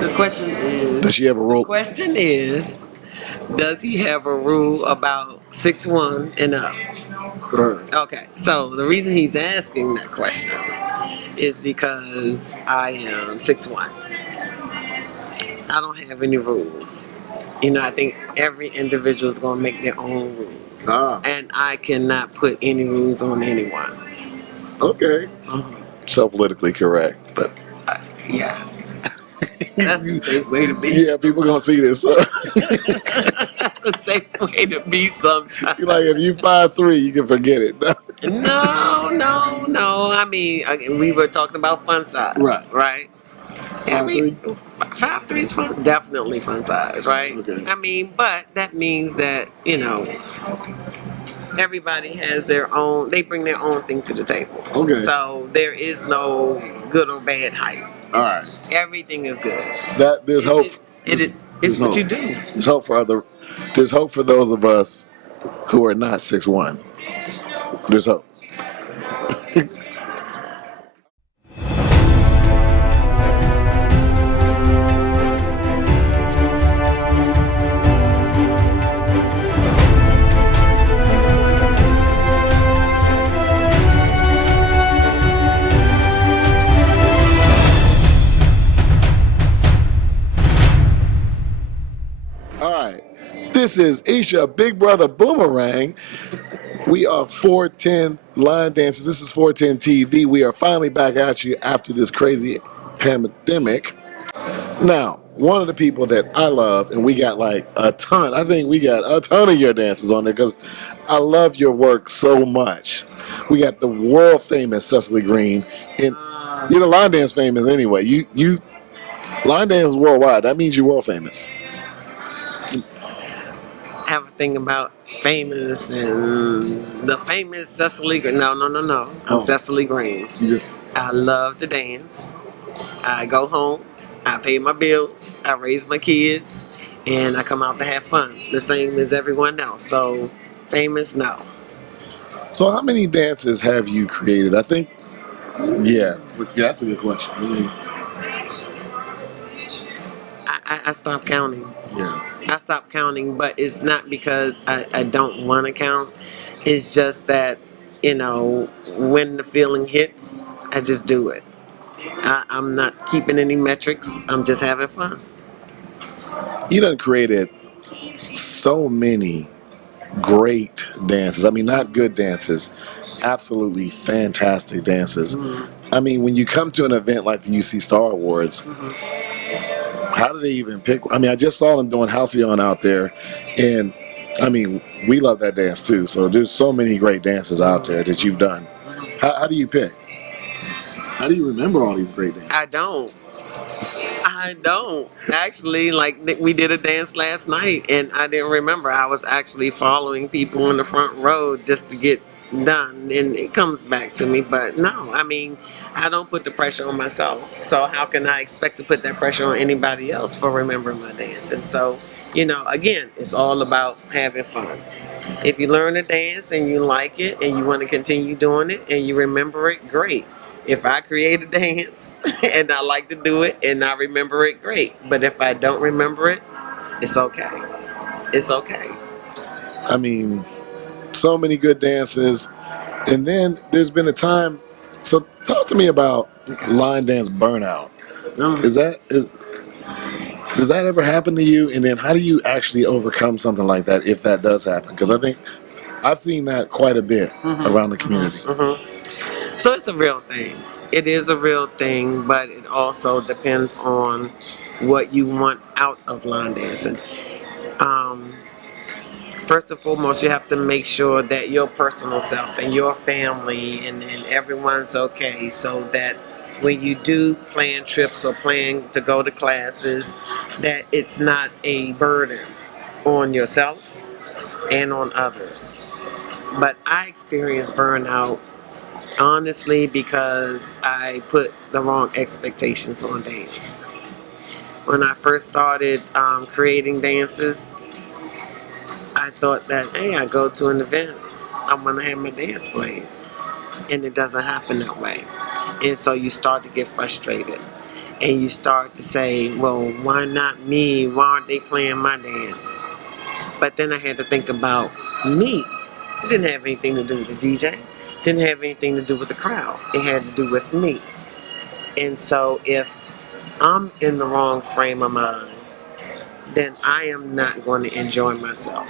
The question is. Does she have a The rule? question is, does he have a rule about 6'1" and up? For her. Okay, so the reason he's asking that question is because I am 6'1". I don't have any rules. I think every individual is going to make their own rules. And I cannot put any rules on anyone. Okay. So politically correct, but Yes. That's the safe way to be. yeah, people gonna see this. So. That's a safe way to be sometimes. Like if you 5'3", you can forget it. No. I mean, we were talking about fun size, right? 5'3"? 5'3" is fun, definitely fun size, right? Okay. I mean, but that means that everybody has their own. They bring their own thing to the table. Okay. So there is no good or bad height. All right. Everything is good. There's hope. It's what you do. There's hope for There's hope for those of us who are not 6'1". There's hope. All right. This is Isha, Big Brother Boomerang. We are 410 Line Dancers. This is 410 TV. We are finally back at you after this crazy pandemic. Now, one of the people that I love, and we got like a ton, I think we got a ton of your dances on there because I love your work so much. We got the world famous Cessily Greene, and you're the line dance famous anyway. You line dance worldwide. That means you're world famous. Have a thing about famous and the famous Cessily Greene. No. I'm Cessily Greene. I love to dance. I go home. I pay my bills. I raise my kids, and I come out to have fun, the same as everyone else. So, famous, no. So how many dances have you created? I think, yeah, that's a good question. I stopped counting. Yeah. I stopped counting, but it's not because I don't want to count. It's just that, when the feeling hits, I just do it. I'm not keeping any metrics. I'm just having fun. You done created so many great dances. I mean, not good dances, absolutely fantastic dances. Mm-hmm. I mean, when you come to an event like the UC Star Awards, how do they even pick? I mean, I just saw them doing Halcyon out there, and I mean, we love that dance too. So there's so many great dances out there that you've done. How do you pick? How do you remember all these great dances? I don't. Actually, like we did a dance last night and I didn't remember. I was actually following people in the front row just to get done, and it comes back to me. But no, I mean, I don't put the pressure on myself. So how can I expect to put that pressure on anybody else for remembering my dance? And so, again, it's all about having fun. If you learn to dance and you like it and you want to continue doing it and you remember it, great. If I create a dance and I like to do it and I remember it, great. But if I don't remember it, it's okay. It's okay. I mean, so many good dances. And then there's been a time. So talk to me about line dance burnout. Does that ever happen to you? And then how do you actually overcome something like that if that does happen? Because I think I've seen that quite a bit around the community. So it's a real thing. It is a real thing, but it also depends on what you want out of line dancing. First and foremost, you have to make sure that your personal self and your family and everyone's okay, so that when you do plan trips or plan to go to classes, that it's not a burden on yourself and on others. But I experienced burnout honestly because I put the wrong expectations on dance. When I first started creating dances, I thought that, hey, I go to an event, I want to have my dance played. And it doesn't happen that way. And so you start to get frustrated. and you start to say, well, why not me? Why aren't they playing my dance? But then I had to think about me. It didn't have anything to do with the DJ. Didn't have anything to do with the crowd. It had to do with me. And so if I'm in the wrong frame of mind, then I am not going to enjoy myself.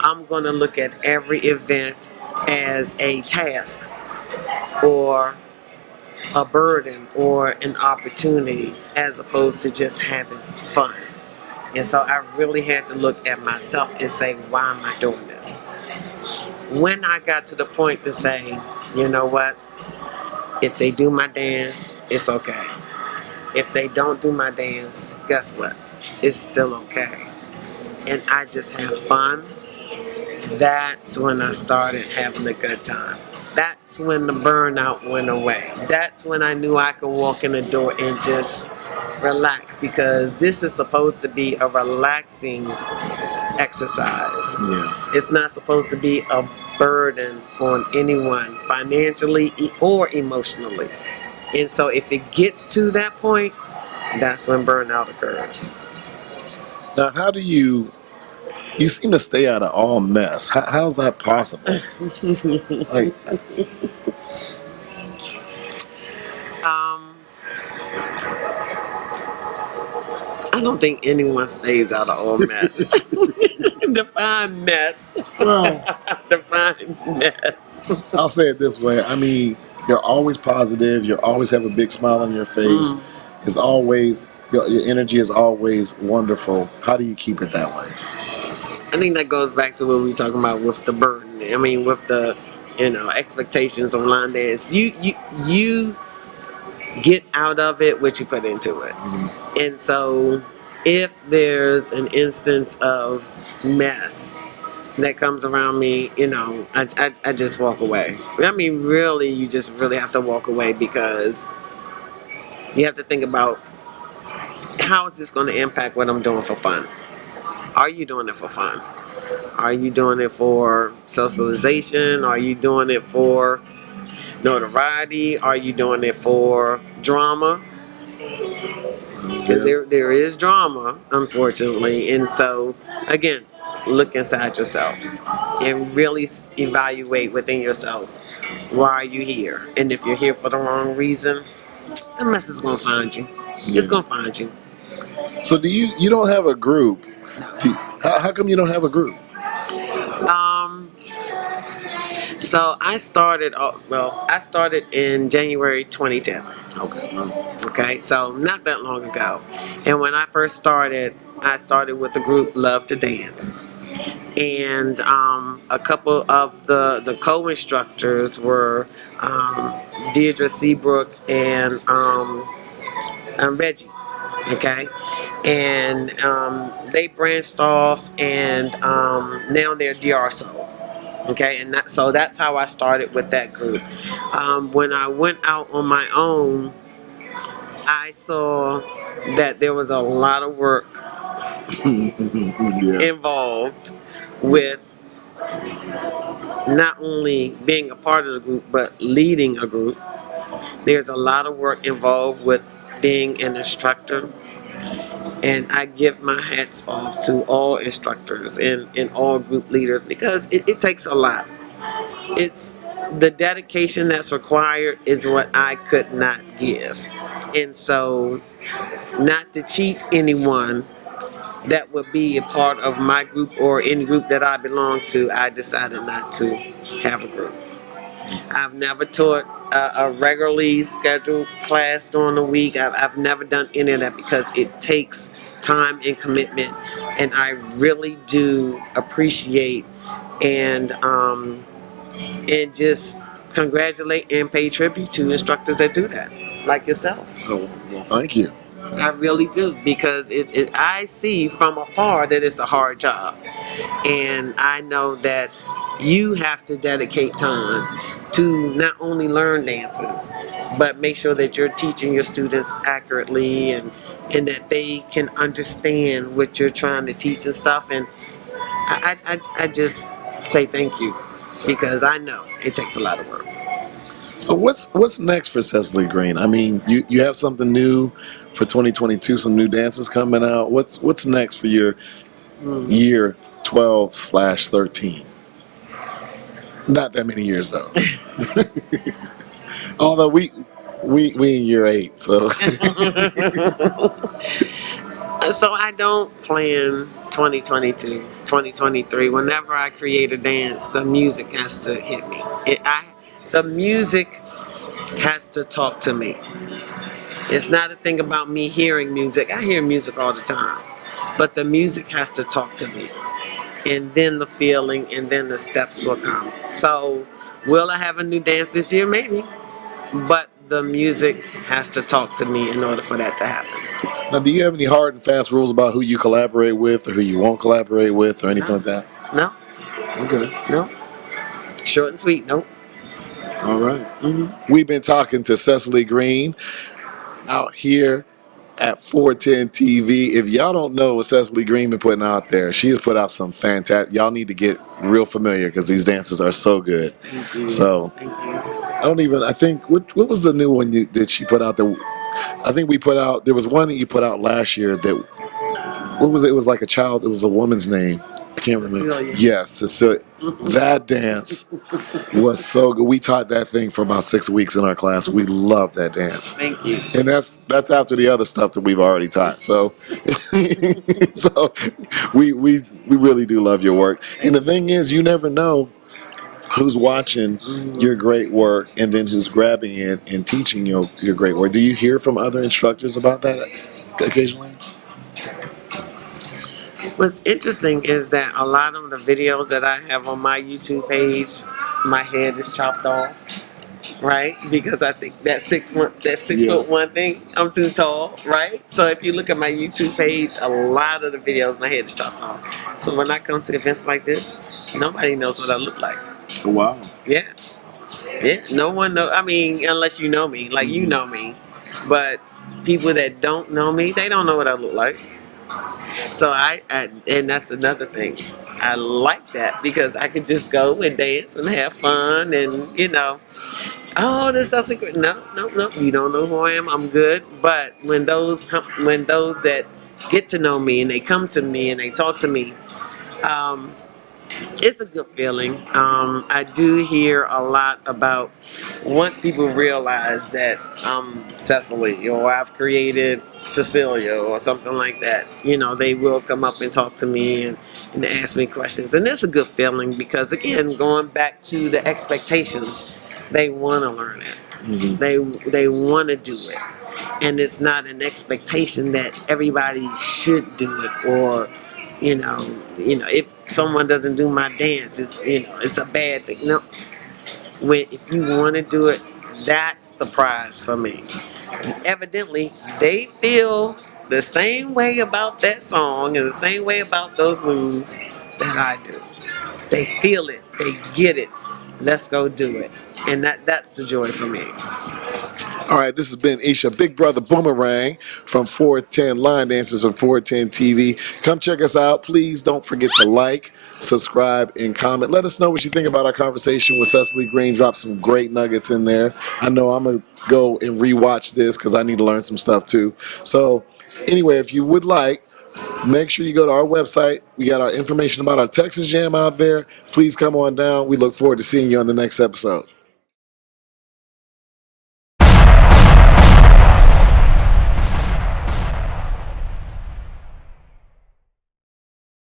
I'm going to look at every event as a task or a burden or an opportunity as opposed to just having fun. And so I really had to look at myself and say, why am I doing this? When I got to the point to say, you know what, if they do my dance, it's okay. If they don't do my dance, guess what? It's still okay. And I just have fun. That's when I started having a good time. That's when the burnout went away. That's when I knew I could walk in the door and just relax, because this is supposed to be a relaxing exercise. Yeah. It's not supposed to be a burden on anyone financially or emotionally. And so if it gets to that point, that's when burnout occurs. Now, how do you seem to stay out of all mess? How's that possible? Like, Um, I don't think anyone stays out of all mess. Define mess. well, Define mess. I'll say it this way. I mean, you're always positive. You always have a big smile on your face. It's always your energy is always wonderful. How do you keep it that way? I think that goes back to what we were talking about with the burden. I mean, with the, expectations of line dance. You get out of it what you put into it. And so if there's an instance of mess that comes around me, I just walk away. I mean, really, you just really have to walk away, because you have to think about, how is this going to impact what I'm doing for fun? Are you doing it for fun? Are you doing it for socialization? Are you doing it for notoriety? Are you doing it for drama? Because there is drama, unfortunately. And so, again, look inside yourself and really evaluate within yourself, why are you here? And if you're here for the wrong reason, the mess is going to find you. It's going to find you. So do you don't have a group? How come you don't have a group? Um, so I started, I started in January 2010. Okay, so not that long ago. And when I first started, I started with the group Love to Dance. And a couple of the co-instructors were Deirdre Seabrook and Reggie. Okay, and they branched off, and now they're DRSO. Okay, and so that's how I started with that group. When I went out on my own, I saw that there was a lot of work involved with not only being a part of the group, but leading a group. There's a lot of work involved with being an instructor. And I give my hats off to all instructors and all group leaders, because it takes a lot. It's the dedication that's required is what I could not give. And so, not to cheat anyone that would be a part of my group or any group that I belong to, I decided not to have a group. I've never taught a regularly scheduled class during the week. I've never done any of that, because it takes time and commitment. And I really do appreciate and just congratulate and pay tribute to instructors that do that, like yourself. Oh, well, thank you. I really do, because I see from afar that it's a hard job. And I know that you have to dedicate time to not only learn dances, but make sure that you're teaching your students accurately, and that they can understand what you're trying to teach and stuff. And I just say thank you, because I know it takes a lot of work. So what's next for Cessily Greene? I mean, you have something new for 2022, some new dances coming out. What's next for your year 12/13? Not that many years though. Although we in year 8, so So I don't plan 2022, 2023. Whenever I create a dance, the music has to hit me. The music has to talk to me. It's not a thing about me hearing music. I hear music all the time, but the music has to talk to me, and then the feeling, and then the steps will come. So, will I have a new dance this year? Maybe, but the music has to talk to me in order for that to happen. now, do you have any hard and fast rules about who you collaborate with or who you won't collaborate with or anything like that? No, Okay. no. Short and sweet. Nope. All right. We've been talking to Cessily Greene out here at 410 TV. If y'all don't know what Cessily Greene been putting out there, she has put out some fantastic. Y'all need to get real familiar because these dances are so good. Thank you. So Thank you. I don't even. I think what was the new one that she put out? That I think we put out. There was one that you put out last year. That what was it? It was like a child. It was a woman's name. I can't remember. Cecilia. Yes, Cecilia. That dance was so good. We taught that thing for about 6 weeks in our class. We loved that dance. Thank you. And that's after the other stuff that we've already taught. So, so we really do love your work. And the thing is, you never know who's watching your great work and then who's grabbing it and teaching your great work. Do you hear from other instructors about that occasionally? What's interesting is that a lot of the videos that I have on my YouTube page, my head is chopped off, right? Because I think that six Yeah. foot one thing, I'm too tall, right? So if you look at my YouTube page, a lot of the videos, my head is chopped off. So when I come to events like this, nobody knows what I look like. Wow. Yeah, yeah. No one know. I mean, unless you know me, like you know me, but people that don't know me, they don't know what I look like. So and that's another thing. I like that because I could just go and dance and have fun and oh, this is secret. No, no, no. You don't know who I am. I'm good. But when those that get to know me and they come to me and they talk to me, um, it's a good feeling. I do hear a lot about once people realize that I'm Cessily or I've created Cecilia or something like that, they will come up and talk to me and ask me questions. And it's a good feeling because, again, going back to the expectations, they want to learn it. They want to do it. And it's not an expectation that everybody should do it or if someone doesn't do my dance, it's a bad thing. No, if you want to do it, that's the prize for me. And evidently, they feel the same way about that song and the same way about those moves that I do. They feel it, they get it. Let's go do it, and that's the joy for me. All right, this has been Isha, Big Brother Boomerang from 410 Line Dancers on 410 TV. Come check us out. Please don't forget to like, subscribe, and comment. Let us know what you think about our conversation with Cessily Greene. Drop some great nuggets in there. I know I'm going to go and rewatch this because I need to learn some stuff too. So anyway, if you would like, make sure you go to our website. We got our information about our Texas Jam out there. Please come on down. We look forward to seeing you on the next episode.